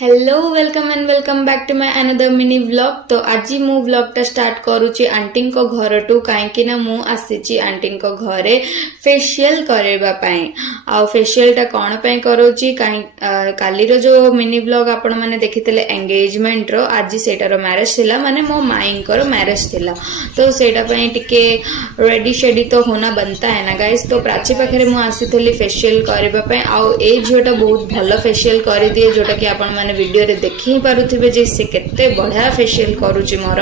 Hello welcome and welcome back to my another mini vlog. तो आज मु vlog टा स्टार्ट करूची आंटी को घर टू कहीं ना मु आसी आंटी को घरे फेशियल करबा पई आ फेशियल टा कोन पई करूची कहीं कालीर जो मिनी व्लॉग आपण माने देखितले एंगेजमेंट रो आज सेटार मैरिज थिला माने मो माई को मैरिज थिला तो सेटा पई टिके रेडी शेडी तो होना बनता है ना गाइस। तो प्राची पाखरे मु आसीथली फेशियल करबा पई आ ए झियोटा बहुत भलो फेशियल कर दिए जोटा कि आपण माने वीडियो रे देखि पारुथिबे जे से केते बढ़िया फेशियल करूची मोर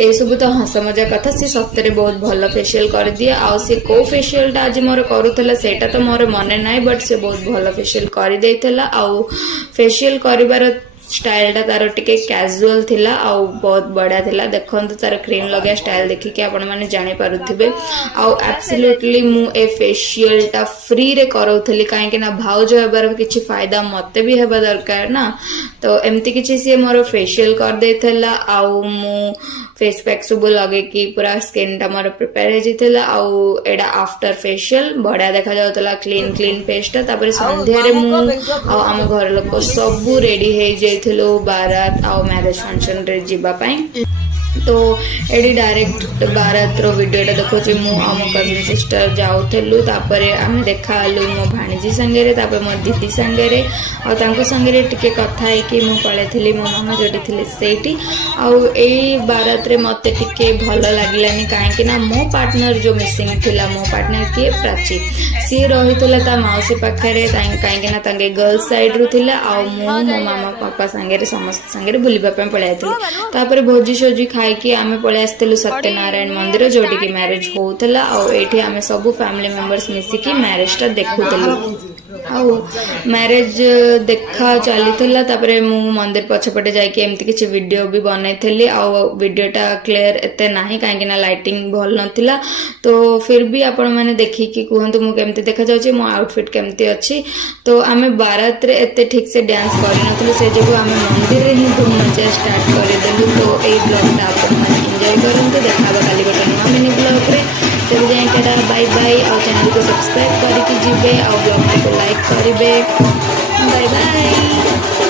ए सब तो हस मजा कथा से सप्तरे बहुत भलो फेशियल कर दिए आ से को फेशियल टा आज मोर करूथला सेटा तो मोर मने नाही बट से बहुत भलो फेशियल कर देइथला आ फेशियल करिवार स्टाइल टा तार टिके कैजुअल थिला आ बहुत बढ़िया थिला देखंतु तार क्रीम लगे स्टाइल देखि के आपण माने जानि पारुथिबे आ एब्सोल्युटली मु ए फेशियल टा फ्री रे करौथली काहे कि ना भाउज हेबार किछि फायदा मते भी हेबा दरकार ना। तो एमती किछि से मोर फेशियल कर देथला आ मु फेस पैक सब लगे कि पूरा स्किन टा मोर प्रिपेयर हे जितला आ एडा आफ्टर फेशियल बढ़िया देखा जाउतला क्लीन क्लीन फेस टा। तापर संध्या रे मु आ हम घर लोक सब रेडी हे जेथिलो बारात आ मैरिज फंक्शन रे जिबा पई। तो एडी डायरेक्ट बारात रो वीडियो टा देखो मु आम कजिन सिस्टर जाउथलु तापरे आमे देखालु मो भाणीजी संगे रे तापर मो दीदी संगे रे आ तांको संगे रे टिके कथा है कि मु पळेथिली मो मामा जोडी थिले सेठी आ ए बारात रे मते टिके भलो लागलानी काहे कि ना मो पार्टनर जो मिसिंग थिला मो पार्टनर के प्राची सी रहितला ता माउसी पाखरे काहे कि ना तांगे गर्ल्स साइड रु थिला आ मो मो मामा पापा संगे रे समस्त संगे रे बुलिबा पे पळेथिली। तापर भोजी सोजी खाई कि आमे पळे आस्तेलु सत्यनारायण मंदिर जोटी की मैरिज होतला आ एठी आमे सब फैमिली मेंबर्स मिसी की मैरिज टा देखुतलु आ मैरिज देखा चलीथला। तापरे मु मंदिर पछपटे जाई कि एमती किछि वीडियो भी बनैथली आ वीडियो टा क्लियर एते नाही काहे कि ना लाइटिंग भल नथिला। तो फिर भी आपण माने देखि कि कहंतु मु केमती देखा जाउची मो आउटफिट केमती अछि। तो आमे बारात रे एते ठीक से डांस करि नथलु से जगो आमे मंदिर रे ही धूम मचा स्टार्ट कर देलु। तो ए ब्लॉग टा आपण माने एंजॉय करंतु देखाबा काली गोटे नुवा मिनी ब्लॉग रे सब जाय टाटा बाय बाय और चैनल को सब्सक्राइब करके जिबे और ब्लॉग को लाइक करिवे बाय बाय।